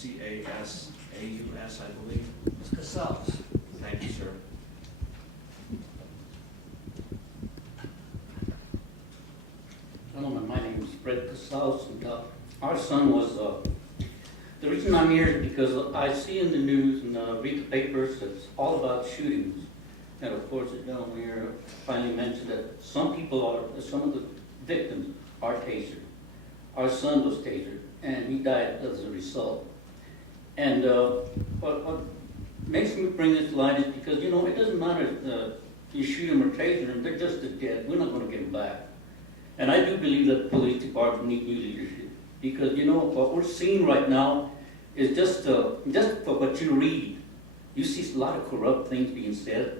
C-A-S-A-U-S, I believe. Ms. Casals. Thank you, sir. Gentlemen, my name is Fred Casals, and our son was, the reason I'm here is because I see in the news and read the papers, it's all about shootings. And of course, the gentleman here finally mentioned that some of the victims are tasered. Our son was tasered, and he died as a result. And what makes me bring this to light is because, it doesn't matter if you shoot them or taser them, they're just dead. We're not going to get them back. And I do believe that the police department needs new leadership. Because, what we're seeing right now is just for what you read. You see a lot of corrupt things being said.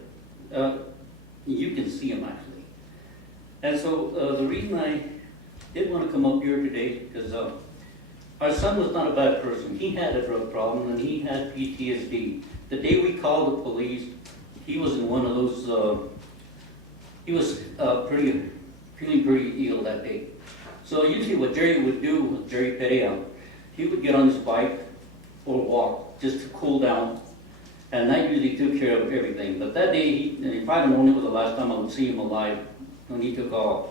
You can see them, actually. And so the reason I did want to come up here today, because our son was not a bad person. He had a drug problem, and he had PTSD. The day we called the police, he was in one of those, he was feeling pretty ill that day. So usually what Jerry would do, with Jerry Perea, he would get on his bike or walk just to cool down. And that usually took care of everything. But that day, if I'd have known it was the last time I would see him alive when he took off,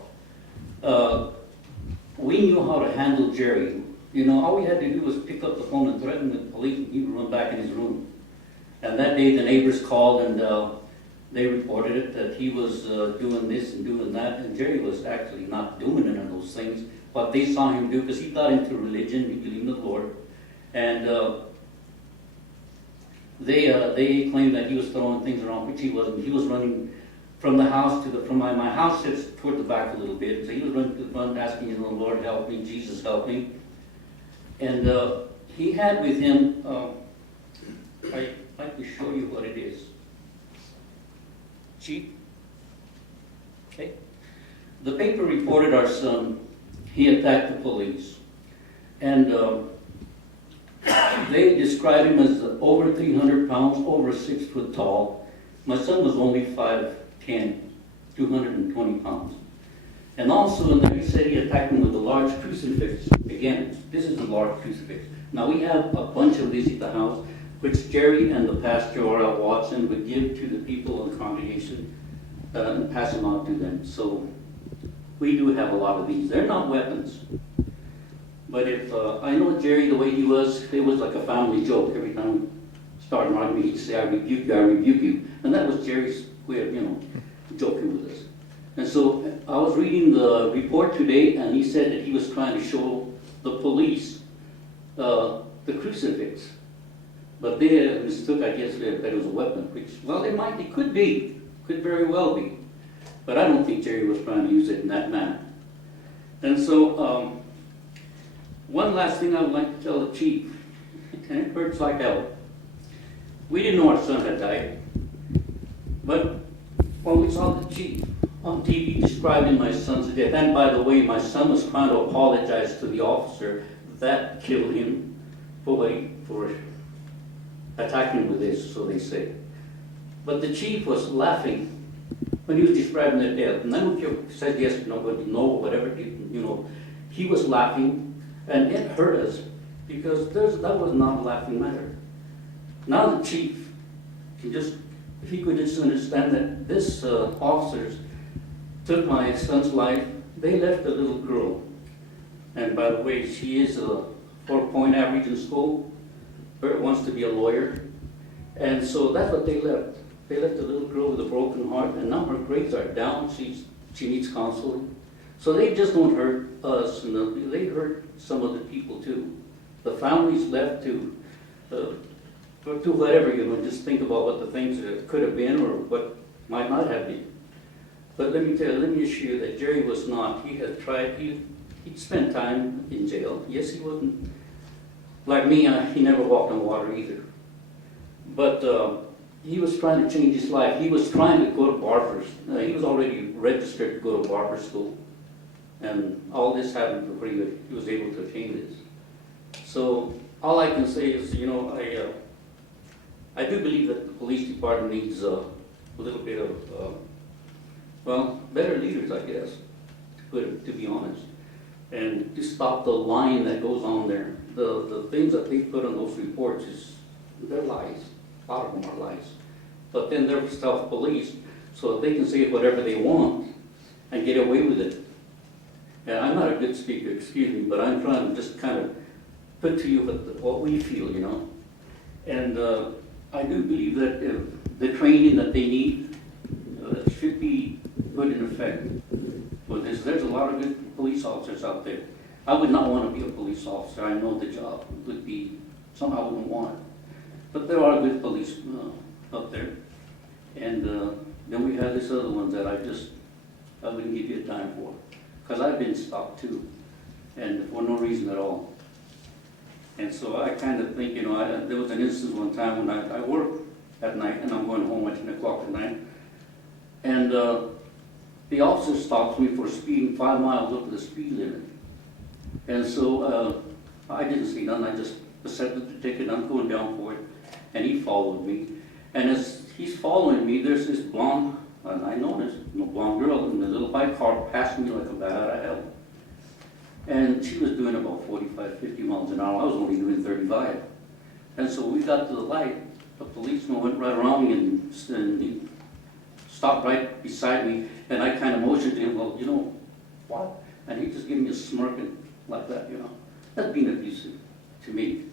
we knew how to handle Jerry. All we had to do was pick up the phone and threaten the police, and he would run back in his room. And that day, the neighbors called, and they reported it, that he was doing this and doing that, and Jerry was actually not doing any of those things, but they saw him do, because he got into religion, he believed in the Lord, and they claimed that he was throwing things around, which he wasn't. He was running from the house from my house sits toward the back a little bit, so he was running to the front asking, Lord help me, Jesus help me. And he had with him, I'd like to show you what it is. Chief? Okay. The paper reported our son, he attacked the police. And they described him as over 300 pounds, over 6 foot tall. My son was only 5'10", 220 pounds. And also, he said he attacked him with a large crucifix. Again, this is a large crucifix. Now, we have a bunch of these at the house, which Jerry and the pastor, R.L. Watson, would give to the people of the congregation and pass them out to them. So we do have a lot of these. They're not weapons. But if I know Jerry, the way he was, it was like a family joke. Every time we started arguing, he'd say, I rebuke you, I rebuke you. And that was Jerry's way of, joking with us. And so I was reading the report today, and he said that he was trying to show the police the crucifix. But they mistook, I guess, that it was a weapon, which, well, it could be, could very well be. But I don't think Jerry was trying to use it in that manner. And so, one last thing I would like to tell the chief, and it hurts like hell. We didn't know our son had died, but when we saw the chief on TV describing my son's death, and by the way, my son was trying to apologize to the officer that killed him for attacking with this, so they say. But the chief was laughing when he was describing their death. And then if you said yes, nobody know, whatever, he was laughing, and it hurt us because that was not a laughing matter. Now the chief if he could just understand that this officers took my son's life, they left a little girl. And by the way, she is a 4-point average in school. Bert wants to be a lawyer. And so that's what they left. They left a little girl with a broken heart, and now her grades are down. She needs counseling. So they just don't hurt us, and they hurt some other people too. The families left to whatever, just think about what the things that could have been or what might not have been. But let me assure you that Jerry was not. He had tried, he'd spent time in jail. Yes, he wasn't, like me, he never walked on water either. But he was trying to change his life. He was trying to go to barbers. He was already registered to go to barber school. And all this happened before he was able to attain this. So all I can say is, I do believe that the police department needs a little bit of, better leaders, I guess, to be honest. and to stop the lying that goes on there. The things that they put on those reports they're lies. A lot of them are lies. But then they're self-policed, so they can say whatever they want and get away with it. And I'm not a good speaker, excuse me, but I'm trying to just kind of put to you what we feel, you know. And I do believe that the training that they need should be put in effect for this. There's a lot of good police officers out there. I would not want to be a police officer. I know the job would be, somehow I wouldn't want it. But there are good police up there. And then we have this other one that I wouldn't give you a dime for. Because I've been stopped too, and for no reason at all. And so I kind of think, you know, there was an instance one time when I work at night, and I'm going home at 10 o'clock at night, and the officer stops me for speeding 5 miles over the speed limit. And so I didn't see nothing, I just accepted the ticket, I'm going down for it, and he followed me. And as he's following me, there's this blonde, and I noticed, a blonde girl in the little bike car passed me like a bat out of hell. And she was doing about 45, 50 miles an hour. I was only doing 35. And so we got to the light. The policeman went right around me and he stopped right beside me. And I kind of motioned to him, well, you know, what? And he just gave me a smirking like that, you know. That's being abusive to me.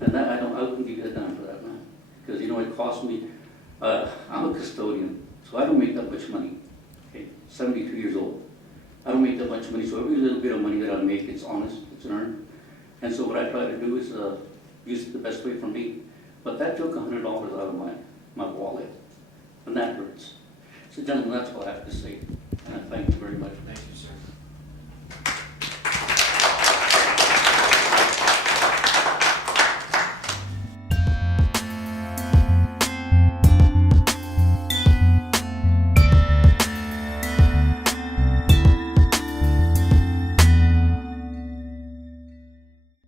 And that I wouldn't give you a dime for that, man. Because, you know, it cost me, I'm a custodian. So I don't make that much money, okay, 72 years old. I don't make that much money, so every little bit of money that I make, it's honest, it's earned. And so what I try to do is use it the best way for me. But that took $100 out of my wallet, and that hurts. So gentlemen, that's what I have to say.